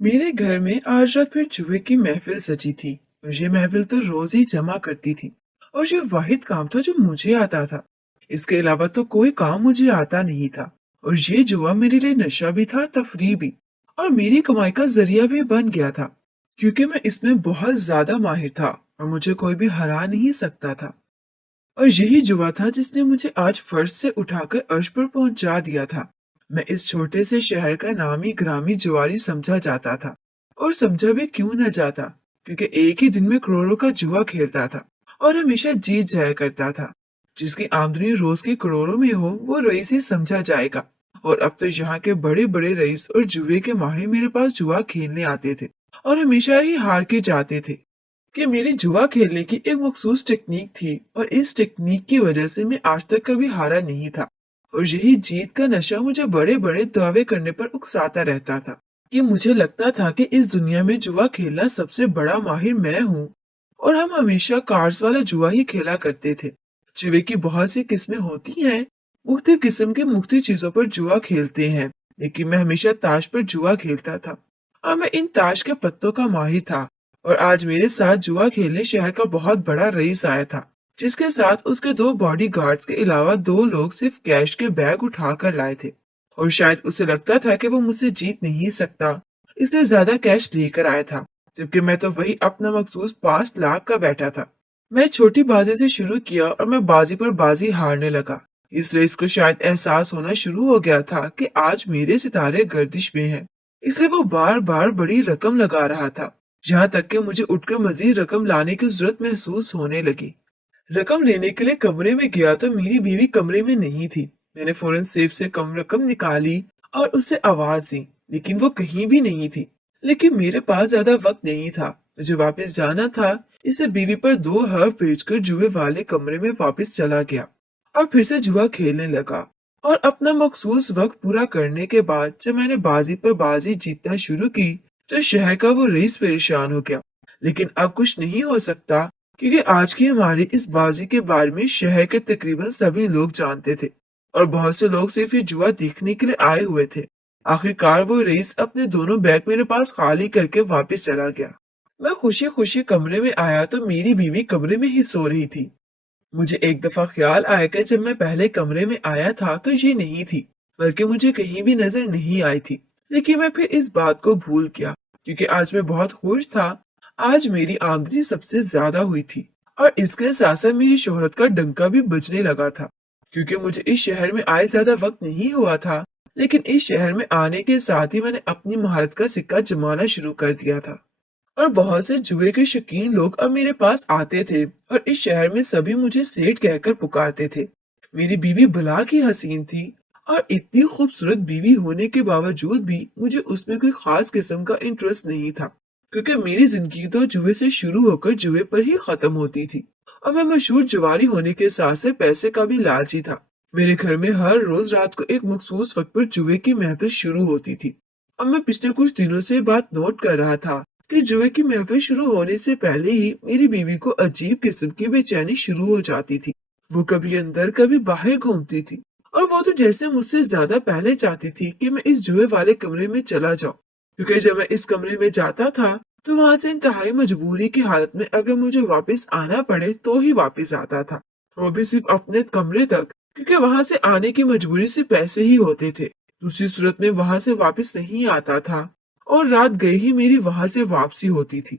मेरे घर में आज रात फिर जुए की महफिल सजी थी। और ये महफिल तो रोज ही जमा करती थी। और ये वाहिद काम था जो मुझे आता था। इसके अलावा तो कोई काम मुझे आता नहीं था। और ये जुआ मेरे लिए नशा भी था, तफरीह भी। और मेरी कमाई का जरिया भी बन गया था, क्योंकि मैं इसमें बहुत ज्यादा माहिर था और मुझे कोई भी हरा नहीं सकता था। और यही जुआ था जिसने मुझे आज फर्श से उठाकर अर्श पर पहुंचा दिया था। मैं इस छोटे से शहर का नामी ग्रामी जुआरी समझा जाता था। और समझा भी क्यों न जाता, क्योंकि एक ही दिन में करोड़ों का जुआ खेलता था और हमेशा जीत जाया करता था। जिसकी आमदनी रोज के करोड़ों में हो वो रईस ही समझा जाएगा। और अब तो यहाँ के बड़े बड़े रईस और जुए के माहिर मेरे पास जुआ खेलने आते थे और हमेशा ही हार के जाते थे। कि मेरी जुआ खेलने की एक मखसूस टेक्निक थी और इस टेक्निक की वजह से मैं आज तक कभी हारा नहीं था। और यही जीत का नशा मुझे बड़े बड़े दावे करने पर उकसाता रहता था। कि मुझे लगता था कि इस दुनिया में जुआ खेलना सबसे बड़ा माहिर मैं हूँ। और हम हमेशा कार्ड्स वाला जुआ ही खेला करते थे। जुए की बहुत सी किस्में होती हैं। मुख्तलिफ किस्म की मुख्तलिफ चीजों पर जुआ खेलते हैं, लेकिन मैं हमेशा ताश पर जुआ खेलता था। और मैं इन ताश के पत्तों का माहिर था। और आज मेरे साथ जुआ खेलने शहर का बहुत बड़ा रईस आया था, जिसके साथ उसके दो बॉडी गार्ड्स के अलावा दो लोग सिर्फ कैश के बैग उठा कर लाए थे। और शायद उसे लगता था कि वो मुझसे जीत नहीं सकता, इसलिए ज्यादा कैश लेकर आया था। जबकि मैं तो वही अपना मखसूस 5 लाख का बैठा था। मैं छोटी बाजी से शुरू किया और मैं बाजी पर बाजी हारने लगा। इस रेस को शायद एहसास होना शुरू हो गया था कि आज मेरे सितारे गर्दिश में हैं। इसलिए वो बार बार बड़ी रकम लगा रहा था, यहाँ तक कि मुझे उठकर मजीद रकम लाने की जरूरत महसूस होने लगी। रकम लेने के लिए कमरे में गया तो मेरी बीवी कमरे में नहीं थी। मैंने फौरन सेफ से कम रकम निकाली और उसे आवाज दी, लेकिन वो कहीं भी नहीं थी। लेकिन मेरे पास ज्यादा वक्त नहीं था, मुझे वापस जाना था। इसे बीवी पर 2 हर्फ भेजकर जुए वाले कमरे में वापस चला गया और फिर से जुआ खेलने लगा। और अपना मखसूस वक्त पूरा करने के बाद जब मैंने बाजी पर बाजी जीतना शुरू की तो शहर का वो रईस परेशान हो गया। लेकिन अब कुछ नहीं हो सकता, क्योंकि आज की हमारी इस बाजी के बारे में शहर के तकरीबन सभी लोग जानते थे। और बहुत से लोग सिर्फ ये जुआ देखने के लिए आए हुए थे। आखिरकार वो रईस अपने दोनों बैग मेरे पास खाली करके वापस चला गया। मैं खुशी खुशी कमरे में आया तो मेरी बीवी कमरे में ही सो रही थी। मुझे एक दफा ख्याल आया कि जब मैं पहले कमरे में आया था तो ये नहीं थी, बल्कि मुझे कहीं भी नजर नहीं आई थी। लेकिन मैं फिर इस बात को भूल गया, क्योंकि आज मैं बहुत खुश था। आज मेरी आमदनी सबसे ज्यादा हुई थी और इसके साथ साथ मेरी शोहरत का डंका भी बजने लगा था। क्योंकि मुझे इस शहर में आए ज्यादा वक्त नहीं हुआ था, लेकिन इस शहर में आने के साथ ही मैंने अपनी महारत का सिक्का जमाना शुरू कर दिया था। और बहुत से जुए के शौकीन लोग अब मेरे पास आते थे और इस शहर में सभी मुझे सेठ कहकर पुकारते थे। मेरी बीवी भला की हसीन थी और इतनी खूबसूरत बीवी होने के बावजूद भी मुझे उसमें कोई खास किस्म का इंटरेस्ट नहीं था, क्योंकि मेरी जिंदगी तो जुए से शुरू होकर जुए पर ही खत्म होती थी। और मैं मशहूर जुआरी होने के साथ से पैसे का भी लालची था। मेरे घर में हर रोज रात को एक मखसूस वक्त पर जुए की महफिल शुरू होती थी। और मैं पिछले कुछ दिनों से बात नोट कर रहा था कि जुए की महफिल शुरू होने से पहले ही मेरी बीवी को अजीब किस्म की बेचैनी शुरू हो जाती थी। वो कभी अंदर कभी बाहर घूमती थी और वो तो जैसे मुझसे ज्यादा पहले चाहती थी कि मैं इस जुए वाले कमरे में चला जाऊं, क्योंकि जब मैं इस कमरे में जाता था तो वहां से इंतहाई मजबूरी की हालत में अगर मुझे वापस आना पड़े तो ही वापस आता था, वो भी सिर्फ अपने कमरे तक, क्योंकि वहां से आने की मजबूरी से पैसे ही होते थे। दूसरी सूरत में वहां से वापस नहीं आता था और रात गई ही मेरी वहां से वापसी होती थी।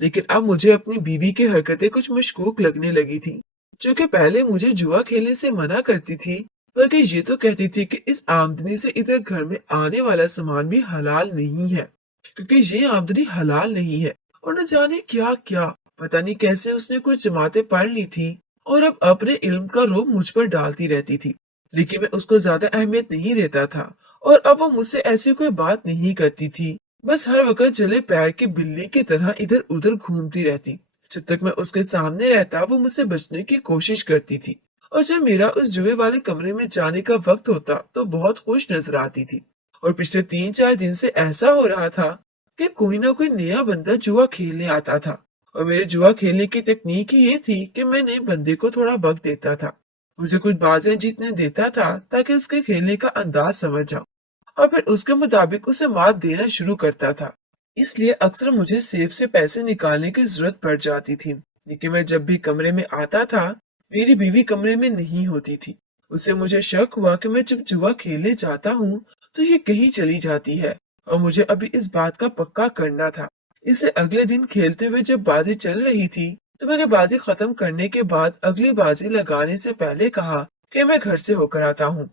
लेकिन अब मुझे अपनी बीवी की हरकतें कुछ मशकूक लगने लगी थी, जो कि पहले मुझे जुआ खेलने से मना करती थी, बल्कि ये तो कहती थी कि इस आमदनी से इधर घर में आने वाला सामान भी हलाल नहीं है, क्योंकि ये आमदनी हलाल नहीं है। और न जाने क्या क्या, पता नहीं कैसे उसने कुछ जमातें पढ़ ली थी और अब अपने इल्म का रोब मुझ पर डालती रहती थी। लेकिन मैं उसको ज्यादा अहमियत नहीं देता था और अब वो मुझसे ऐसी कोई बात नहीं करती थी। बस हर वक्त जले पैर की बिल्ली की तरह इधर उधर घूमती रहती। जब तक मैं उसके सामने रहता वो मुझसे बचने की कोशिश करती थी, और जब मेरा उस जुए वाले कमरे में जाने का वक्त होता तो बहुत खुश नजर आती थी। और पिछले 3-4 दिन से ऐसा हो रहा था कि कोई ना कोई नया बंदा जुआ खेलने आता था। और मेरे जुआ खेलने की तकनीक ही ये थी कि मैं नए बंदे को थोड़ा वक्त देता था, उसे कुछ बाजें जीतने देता था ताकि उसके खेलने का अंदाज समझ जाऊं, और फिर उसके मुताबिक उसे मात देना शुरू करता था। इसलिए अक्सर मुझे सेफ से पैसे निकालने की जरूरत पड़ जाती थी। लेकिन मैं जब भी कमरे में आता था, मेरी बीवी कमरे में नहीं होती थी। उससे मुझे शक हुआ कि मैं जब जुआ खेलने जाता हूँ तो ये कहीं चली जाती है, और मुझे अभी इस बात का पक्का करना था। इससे अगले दिन खेलते हुए जब बाजी चल रही थी, तो मैंने बाजी खत्म करने के बाद अगली बाजी लगाने से पहले कहा कि मैं घर से होकर आता हूँ।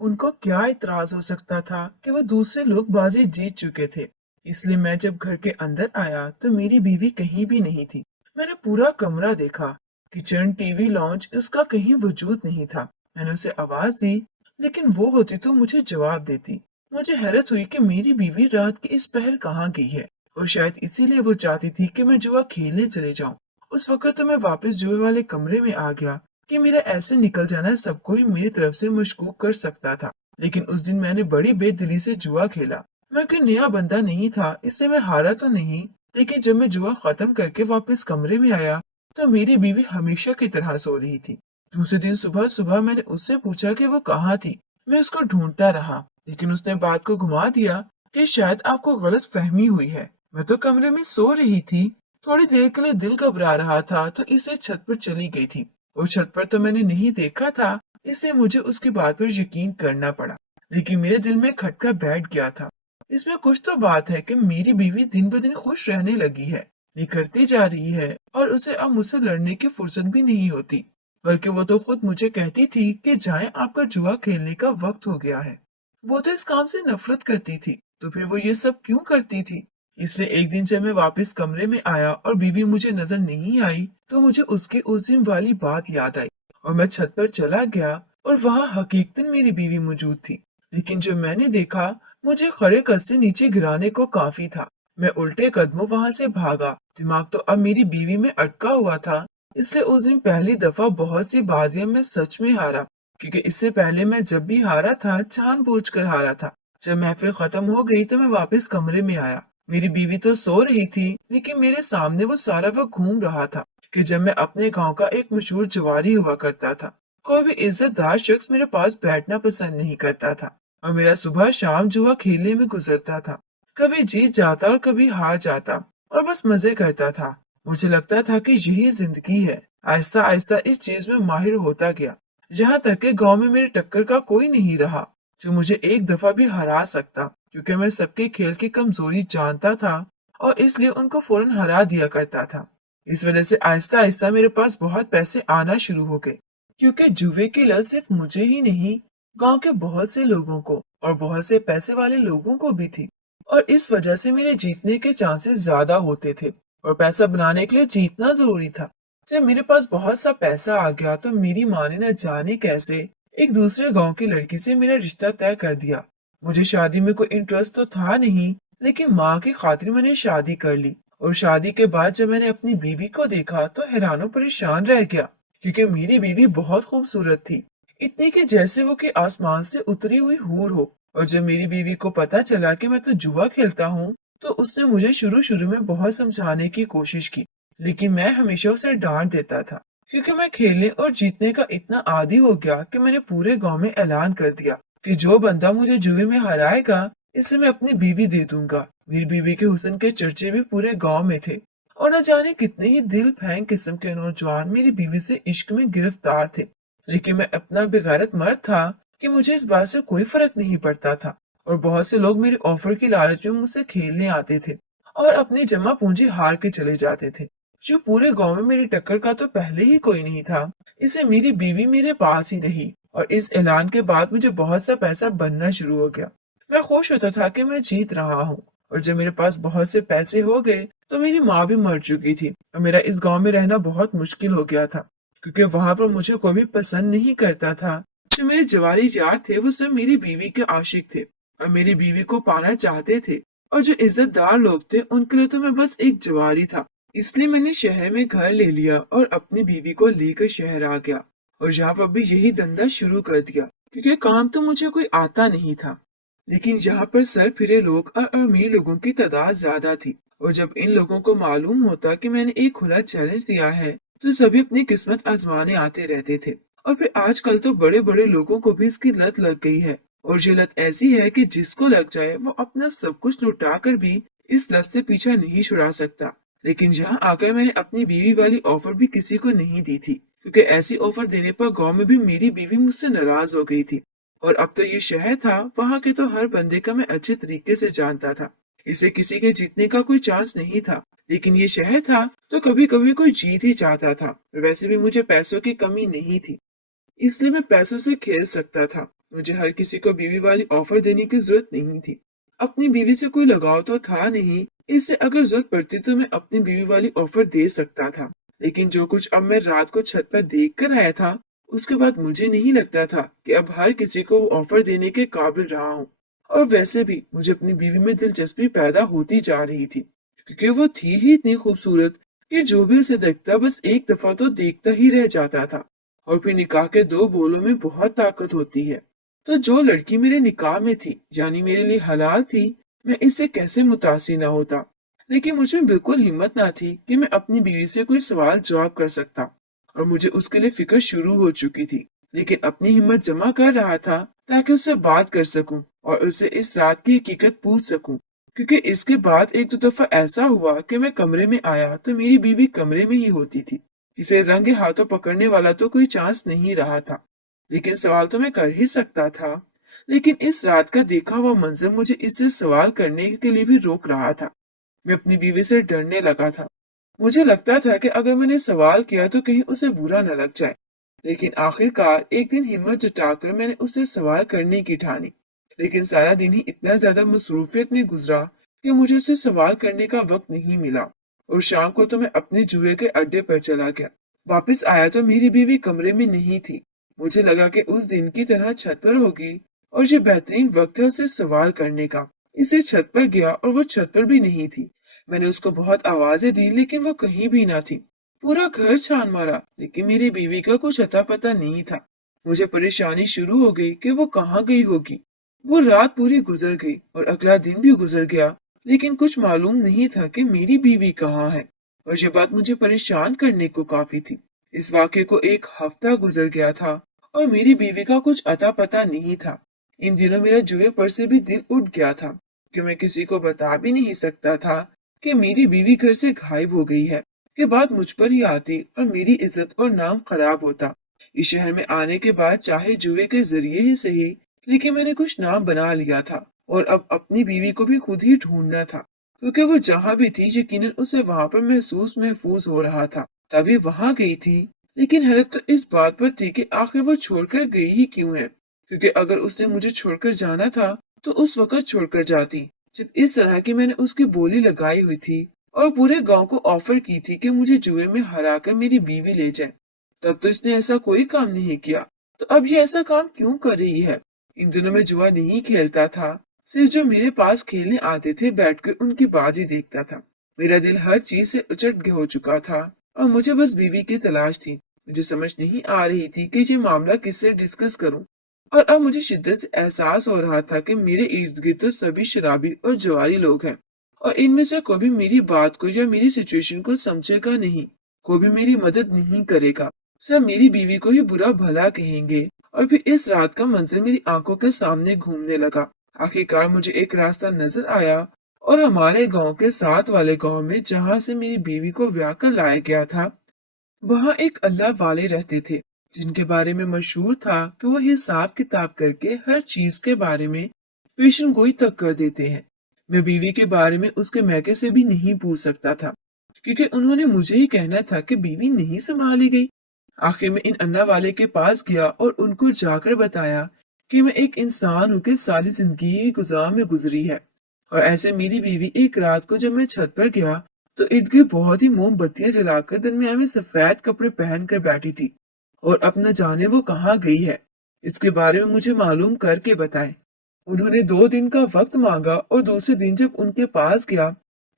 उनको क्या इतराज हो सकता था कि वो दूसरे लोग बाजी जीत चुके थे। इसलिए मैं जब घर के अंदर आया तो मेरी बीवी कहीं भी नहीं थी। मैंने पूरा कमरा देखा, किचन, टीवी, लॉन्च, उसका कहीं वजूद नहीं था। मैंने उसे आवाज दी, लेकिन वो होती तो मुझे जवाब देती। मुझे हैरत हुई कि मेरी बीवी रात के इस पहर कहाँ गई है, और शायद इसीलिए वो चाहती थी कि मैं जुआ खेलने चले जाऊं। उस वक्त तो मैं वापस जुए वाले कमरे में आ गया कि मेरा ऐसे निकल जाना सबको ही मेरी तरफ से मशकूक कर सकता था। लेकिन उस दिन मैंने बड़ी बेदिली से जुआ खेला। मैं कोई नया बंदा नहीं था, इसलिए मैं हारा तो नहीं। लेकिन जब मैं जुआ खत्म करके वापस कमरे में आया तो मेरी बीवी हमेशा की तरह सो रही थी। दूसरे दिन सुबह सुबह मैंने उससे पूछा कि वो कहाँ थी। मैं उसको ढूंढता रहा, लेकिन उसने बात को घुमा दिया कि शायद आपको गलत फहमी हुई है। मैं तो कमरे में सो रही थी। थोड़ी देर के लिए दिल घबरा रहा था तो इसे छत पर चली गई थी, और छत पर तो मैंने नहीं देखा था, इसलिए मुझे उसकी बात पर यकीन करना पड़ा। लेकिन मेरे दिल में खटका बैठ गया था। इसमें कुछ तो बात है कि मेरी बीवी दिन ब दिन खुश रहने लगी है, निखरती जा रही है, और उसे अब मुझसे लड़ने की फुर्सत भी नहीं होती। बल्कि वो तो खुद मुझे कहती थी कि जाएं, आपका जुआ खेलने का वक्त हो गया है। वो तो इस काम से नफरत करती थी, तो फिर वो ये सब क्यों करती थी? इसलिए एक दिन जब मैं वापस कमरे में आया और बीवी मुझे नजर नहीं आई, तो मुझे उसके उस दिन वाली बात याद आई, और मैं छत पर चला गया, और वहां हकीकतन मेरी बीवी मौजूद थी। लेकिन जो मैंने देखा, मुझे खड़े कद से नीचे गिराने को काफी था। मैं उल्टे कदमों वहां से भागा। दिमाग तो अब मेरी बीवी में अटका हुआ था। इसलिए उस दिन पहली दफा बहुत सी बाजियां मैं सच में हारा, क्योंकि इससे पहले मैं जब भी हारा था जानबूझकर हारा था। जब महफिल खत्म हो गई तो मैं वापस कमरे में आया। मेरी बीवी तो सो रही थी, लेकिन मेरे सामने वो सारा वक्त घूम रहा था कि जब मैं अपने गांव का एक मशहूर जुआरी हुआ करता था। कोई भी इज्जतदार शख्स मेरे पास बैठना पसंद नहीं करता था, और मेरा सुबह शाम जुआ खेलने में गुजरता था। कभी जीत जाता और कभी हार जाता, और बस मजे करता था। मुझे लगता था कि यही जिंदगी है। आहिस्ता आहिस्ता इस चीज में माहिर होता गया, यहाँ तक कि गांव में मेरे टक्कर का कोई नहीं रहा जो मुझे एक दफा भी हरा सकता, क्योंकि मैं सबके खेल की कमजोरी जानता था और इसलिए उनको फौरन हरा दिया करता था। इस वजह से आहिस्ता आहिस्ता मेरे पास बहुत पैसे आना शुरू हो गए, क्योंकि जुए की लत सिर्फ मुझे ही नहीं, गांव के बहुत से लोगों को और बहुत से पैसे वाले लोगों को भी थी। और इस वजह से मेरे जीतने के चांसेस ज्यादा होते थे, और पैसा बनाने के लिए जीतना जरूरी था। जब मेरे पास बहुत सा पैसा आ गया तो मेरी माँ ने न जाने कैसे एक दूसरे गांव की लड़की से मेरा रिश्ता तय कर दिया। मुझे शादी में कोई इंटरेस्ट तो था नहीं, लेकिन माँ की खातिर मैंने शादी कर ली। और शादी के बाद जब मैंने अपनी बीवी को देखा तो हैरानो परेशान रह गया, क्योंकि मेरी बीवी बहुत खूबसूरत थी, इतनी कि जैसे वो कि आसमान से उतरी हुई हूर हो। और जब मेरी बीवी को पता चला कि मैं तो जुआ खेलता हूँ, तो उसने मुझे शुरू शुरू में बहुत समझाने की कोशिश की, लेकिन मैं हमेशा उसे डांट देता था, क्योंकि मैं खेलने और जीतने का इतना आदी हो गया कि मैंने पूरे गांव में ऐलान कर दिया कि जो बंदा मुझे जुए में हराएगा, इसे मैं अपनी बीवी दे दूंगा। मेरी बीवी के हुस्न के चर्चे भी पूरे गांव में थे, और न जाने कितने ही दिल फेंक किस्म के नौजवान मेरी बीवी से इश्क में गिरफ्तार थे। लेकिन मैं अपना बेगैरत मर्द था कि मुझे इस बात से कोई फर्क नहीं पड़ता था, और बहुत से लोग मेरे ऑफर की लालच में मुझसे खेलने आते थे और अपनी जमा पूंजी हार के चले जाते थे। जो पूरे गांव में मेरी टक्कर का तो पहले ही कोई नहीं था, इसे मेरी बीवी मेरे पास ही रही, और इस ऐलान के बाद मुझे बहुत सा पैसा बनना शुरू हो गया। मैं खुश होता था कि मैं जीत रहा हूँ, और जब मेरे पास बहुत से पैसे हो गए तो मेरी माँ भी मर चुकी थी, और मेरा इस गांव में रहना बहुत मुश्किल हो गया था, क्योंकि वहां पर मुझे कोई भी पसंद नहीं करता था। जो मेरे जवारी यार थे वो सब मेरी बीवी के आशिक थे, और मेरी बीवी को पाना चाहते थे। और जो इज्जतदार लोग थे उनके लिए तो मैं बस एक जवारी था। इसलिए मैंने शहर में घर ले लिया और अपनी बीवी को लेकर शहर आ गया, और यहाँ पर भी यही धंधा शुरू कर दिया, क्योंकि काम तो मुझे कोई आता नहीं था। लेकिन यहाँ पर सर फिरे लोग और अमीर लोगों की तादाद ज्यादा थी, और जब इन लोगों को मालूम होता कि मैंने एक खुला चैलेंज दिया है, तो सभी अपनी किस्मत आजमाने आते रहते थे। और फिर आजकल तो बड़े बड़े लोगों को भी इसकी लत लग गई है, और ये लत ऐसी है कि जिसको लग जाए वो अपना सब कुछ लुटा कर भी इस लत से पीछा नहीं छुड़ा सकता। लेकिन यहाँ आकर मैंने अपनी बीवी वाली ऑफर भी किसी को नहीं दी थी, क्योंकि ऐसी ऑफर देने पर गांव में भी मेरी बीवी मुझसे नाराज हो गई थी। और अब तो ये शहर था, वहां के तो हर बंदे का मैं अच्छे तरीके से जानता था। इसे किसी के जीतने का कोई चांस नहीं था। लेकिन ये शहर था तो कभी कभी कोई जीत ही चाहता था। और वैसे भी मुझे पैसों की कमी नहीं थी, इसलिए मैं पैसों से खेल सकता था। मुझे हर किसी को बीवी वाली ऑफर देने की जरूरत नहीं थी। अपनी बीवी से कोई लगाव तो था नहीं, इससे अगर जरूरत पड़ती तो मैं अपनी बीवी वाली ऑफर दे सकता था। लेकिन जो कुछ अब मैं रात को छत पर देख कर आया था, उसके बाद मुझे नहीं लगता था कि अब हर किसी को वो ऑफर देने के काबिल रहा हूँ। और वैसे भी मुझे अपनी बीवी में दिलचस्पी पैदा होती जा रही थी, क्योंकि वो थी ही इतनी खूबसूरत कि जो भी उसे देखता बस एक दफा तो देखता ही रह जाता था। और फिर निकाह के दो बोलों में बहुत ताकत होती है। तो जो लड़की मेरे निकाह में थी, यानी मेरे लिए हलाल थी, मैं इससे कैसे मुतासिर न होता। लेकिन मुझ में बिल्कुल हिम्मत ना थी कि मैं अपनी बीवी से कोई सवाल जवाब कर सकता, और मुझे उसके लिए फिक्र शुरू हो चुकी थी। लेकिन अपनी हिम्मत जमा कर रहा था ताकि उससे बात कर सकूं और उससे इस रात की हकीकत पूछ सकूं। क्योंकि इसके बाद एक दो दफा ऐसा हुआ कि मैं कमरे में आया तो मेरी बीवी कमरे में ही होती थी। इसे रंगे हाथों पकड़ने वाला तो कोई चांस नहीं रहा था, लेकिन सवाल तो मैं कर ही सकता था। लेकिन इस रात का देखा हुआ मंजर मुझे इससे सवाल करने के लिए भी रोक रहा था। मैं अपनी बीवी से डरने लगा था। मुझे लगता था कि अगर मैंने सवाल किया तो कहीं उसे बुरा न लग जाए। लेकिन आखिरकार एक दिन हिम्मत जुटाकर मैंने उससे सवाल करने की ठानी। लेकिन सारा दिन ही इतना ज्यादा मसरूफियत में गुजरा कि मुझे उससे सवाल करने का वक्त नहीं मिला। और शाम को तो मैं अपने जुए के अड्डे पर चला गया। वापस आया तो मेरी बीवी कमरे में नहीं थी। मुझे लगा कि उस दिन की तरह छत पर होगी और ये बेहतरीन वक्त है उसे सवाल करने का। इसे छत पर गया और वो छत पर भी नहीं थी। मैंने उसको बहुत आवाजें दी, लेकिन वो कहीं भी ना थी। पूरा घर छान मारा, लेकिन मेरी बीवी का कुछ अता पता नहीं था। मुझे परेशानी शुरू हो गई कि वो कहाँ गई होगी। वो रात पूरी गुजर गई और अगला दिन भी गुजर गया, लेकिन कुछ मालूम नहीं था कि मेरी बीवी कहाँ है। और ये बात मुझे परेशान करने को काफी थी। इस वाक़े को एक हफ्ता गुजर गया था और मेरी बीवी का कुछ अता पता नहीं था। इन दिनों मेरा जुए पर से भी दिल उठ गया था कि मैं किसी को बता भी नहीं सकता था कि मेरी बीवी घर से गायब हो गई है। कि बात मुझ पर ही आती और मेरी इज्जत और नाम खराब होता। इस शहर में आने के बाद चाहे जुए के जरिए ही सही, लेकिन मैंने कुछ नाम बना लिया था और अब अपनी बीवी को भी खुद ही ढूंढना था, क्योंकि वो जहाँ भी थी यकीनन उसे वहां पर महफूज हो रहा था। तभी वहां गई थी। लेकिन हैरत तो इस बात पर थी कि आखिर वो छोड़कर गई ही क्यों है। क्योंकि अगर उसने मुझे छोड़कर जाना था तो उस वक्त छोड़कर जाती, जब इस तरह की मैंने उसकी बोली लगाई हुई थी और पूरे गांव को ऑफर की थी कि मुझे जुए में हराकर मेरी बीवी ले जाए। तब तो इसने ऐसा कोई काम नहीं किया, तो अब ये ऐसा काम क्यों कर रही है। इन दिनों में जुआ नहीं खेलता था, सिर्फ जो मेरे पास खेलने आते थे बैठकर उनकी बाजी देखता था। मेरा दिल हर चीज से उचट हो चुका था और मुझे बस बीवी की तलाश थी। मुझे समझ नहीं आ रही थी कि ये मामला किससे डिस्कस करूं। और अब मुझे शिद्दत से एहसास हो रहा था कि मेरे इर्द गिर्द तो सभी शराबी और जुआरी लोग हैं, और इनमें से कोई भी मेरी बात को या मेरी सिचुएशन को समझेगा नहीं। कोई भी मेरी मदद नहीं करेगा। सब मेरी बीवी को ही बुरा भला कहेंगे। और फिर इस रात का मंजर मेरी आंखों के सामने घूमने लगा। आखिरकार मुझे एक रास्ता नजर आया और हमारे गांव के साथ वाले गांव में, जहां से मेरी बीवी को ब्याह कर लाया गया था, वहां एक अल्लाह वाले रहते थे, जिनके बारे में मशहूर था कि वो हिसाब किताब करके हर चीज के बारे में पेशन गोई तक कर देते हैं। मैं बीवी के बारे में उसके मैके से भी नहीं पूछ सकता था, क्योंकि उन्होंने मुझे ही कहना था कि बीवी नहीं संभाली गई। आखिर में इन अन्ना वाले के पास गया और उनको जाकर बताया कि मैं एक इंसान हूँ कि सारी जिंदगी गुजाम में गुजरी है। और ऐसे मेरी बीवी एक रात को जब मैं छत पर गया तो इर्द गिर्द बहुत ही मोमबत्तियां जलाकर दरमियान में सफेद कपड़े पहन कर बैठी थी, और अब न जाने वो कहाँ गई है। इसके बारे में मुझे मालूम करके बताएं। उन्होंने 2 दिन का वक्त मांगा और दूसरे दिन जब उनके पास गया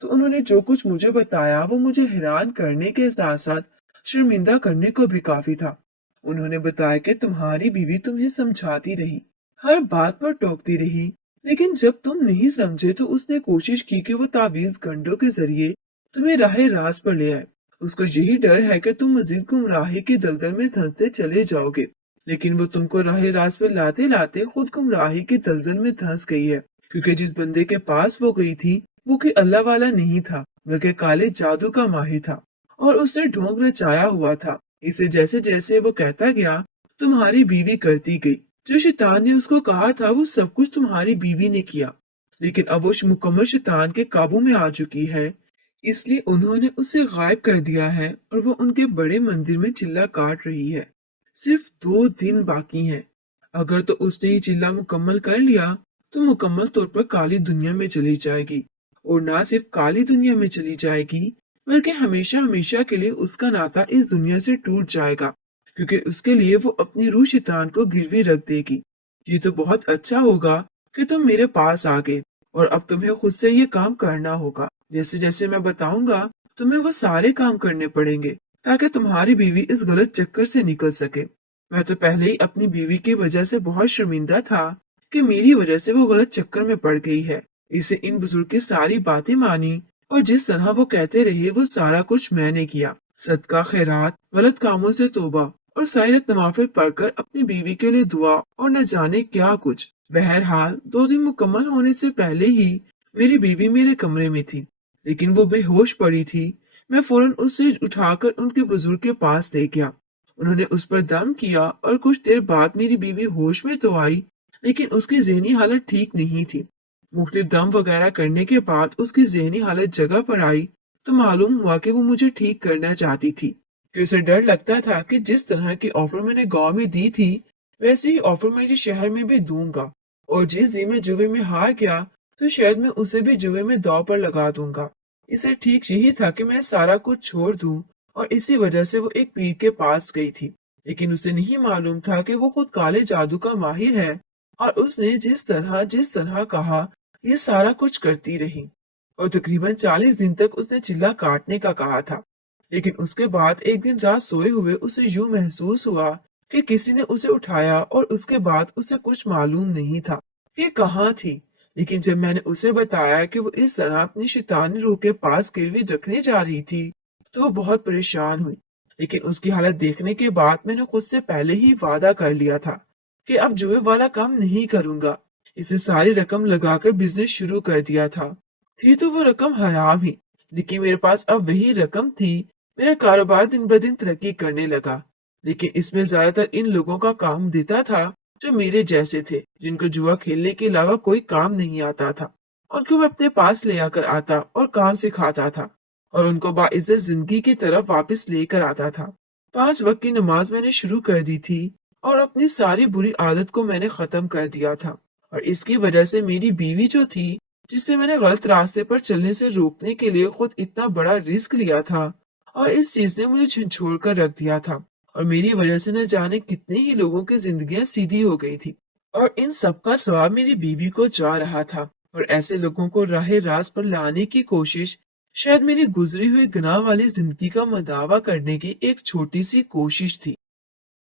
तो उन्होंने जो कुछ मुझे बताया वो मुझे हैरान करने के साथ साथ शर्मिंदा करने को भी काफी था। उन्होंने बताया कि तुम्हारी बीवी तुम्हें समझाती रही, हर बात पर टोकती रही, लेकिन जब तुम नहीं समझे तो उसने कोशिश की कि वो तावीज गंडों के जरिए तुम्हें राहे रास पर ले आए। उसको यही डर है कि तुम मजीद गुमराही के दलदल में धंसते चले जाओगे। लेकिन वो तुमको राहे रास पर लाते लाते खुद गुमराही के दलदल में धंस गई है, क्योंकि जिस बंदे के पास वो गई थी वो कोई अल्लाह वाला नहीं था, बल्कि काले जादू का माहिर था, और उसने ढोंग रचाया हुआ था। इसे जैसे जैसे वो कहता गया, तुम्हारी बीवी करती गई। जो शैतान ने उसको कहा था वो सब कुछ तुम्हारी बीवी ने किया, लेकिन अब वो मुकम्मल शैतान के काबू में आ चुकी है, इसलिए उन्होंने उसे गायब कर दिया है और वो उनके बड़े मंदिर में चिल्ला काट रही है। सिर्फ 2 दिन बाकी हैं। अगर तो उसने ये चिल्ला मुकम्मल कर लिया तो मुकम्मल तौर पर काली दुनिया में चली जाएगी, और ना सिर्फ काली दुनिया में चली जाएगी, बल्कि हमेशा हमेशा के लिए उसका नाता इस दुनिया से टूट जाएगा, क्योंकि उसके लिए वो अपनी रूह शैतान को गिरवी रख देगी। ये तो बहुत अच्छा होगा कि तुम मेरे पास आ गए, और अब तुम्हें खुद से ये काम करना होगा। जैसे जैसे मैं बताऊंगा तुम्हें वो सारे काम करने पड़ेंगे, ताकि तुम्हारी बीवी इस गलत चक्कर से निकल सके। मैं तो पहले ही अपनी बीवी की वजह से बहुत शर्मिंदा था कि मेरी वजह से वो गलत चक्कर में पड़ गई है। इसे इन बुजुर्ग की सारी बातें मानी, और जिस तरह वो कहते रहे वो सारा कुछ मैंने किया। सदका खैरात, गलत कामों से तौबा और साइरत नवाफिल पढ़कर अपनी बीवी के लिए दुआ, और न जाने क्या कुछ। बहरहाल 2 दिन मुकम्मल होने से पहले ही मेरी बीवी मेरे कमरे में थी, लेकिन वो बेहोश पड़ी थी। मैं फौरन उसे उठाकर उनके बुजुर्ग के पास ले गया। उन्होंने उस पर दम किया और कुछ देर बाद मेरी बीवी होश में तो आई, लेकिन उसकी ज़हनी हालत ठीक नहीं थी। मुख्तलिफ दम वगैरह करने के बाद उसकी ज़हनी हालत जगह पर आई, तो मालूम हुआ कि वो मुझे ठीक करना चाहती थी, कि उसे डर लगता था कि जिस तरह की ऑफर मैंने गांव में दी थी, वैसे ही ऑफर मैं इस शहर में भी दूंगा, और जिस दिन मैं जुए में हार गया तो शायद मैं उसे भी जुए में दांव पर लगा दूंगा। इसे ठीक यही था कि मैं सारा कुछ छोड़ दूं, और इसी वजह से वो एक पीर के पास गई थी। लेकिन उसे नहीं मालूम था कि वो खुद काले जादू का माहिर है, और उसने जिस तरह कहा ये सारा कुछ करती रही, और तकरीबन 40 दिन तक उसने चिल्ला काटने का कहा था। लेकिन उसके बाद एक दिन रात सोए हुए उसे यूं महसूस हुआ कि किसी ने उसे उठाया, और उसके बाद उसे कुछ मालूम नहीं था कि कहाँ थी। लेकिन जब मैंने उसे बताया कि वो इस तरह अपनी शैतानी रूह के पास गिरवी रखने जा रही थी, तो वो बहुत परेशान हुई। लेकिन उसकी हालत देखने के बाद मैंने खुद से पहले ही वादा कर लिया था कि अब जुए वाला काम नहीं करूंगा। इसे सारी रकम लगाकर बिजनेस शुरू कर दिया था। थी तो वो रकम हराम ही, लेकिन मेरे पास अब वही रकम थी। मेरा कारोबार दिन ब दिन तरक्की करने लगा, लेकिन इसमें ज्यादातर इन लोगों का काम देता था जो मेरे जैसे थे, जिनको जुआ खेलने के अलावा कोई काम नहीं आता था। उनको मैं अपने पास ले आकर आता और काम सिखाता था, और उनको बाइज्जत जिंदगी की तरफ वापस लेकर आता था। 5 वक्त की नमाज मैंने शुरू कर दी थी, और अपनी सारी बुरी आदत को मैंने खत्म कर दिया था। और इसकी वजह से मेरी बीवी जो थी, जिससे मैंने गलत रास्ते पर चलने से रोकने के लिए खुद इतना बड़ा रिस्क लिया था, और इस चीज ने मुझे झंझोड़ कर रख दिया था, और मेरी वजह से न जाने कितने ही लोगों की जिंदगियां सीधी हो गई थी। और इन सब का सवाब मेरी बीवी को जा रहा था, और ऐसे लोगों को राह रास्त पर लाने की कोशिश शायद मेरी गुजरी हुई गुनाह वाली जिंदगी का मदावा करने की एक छोटी सी कोशिश थी।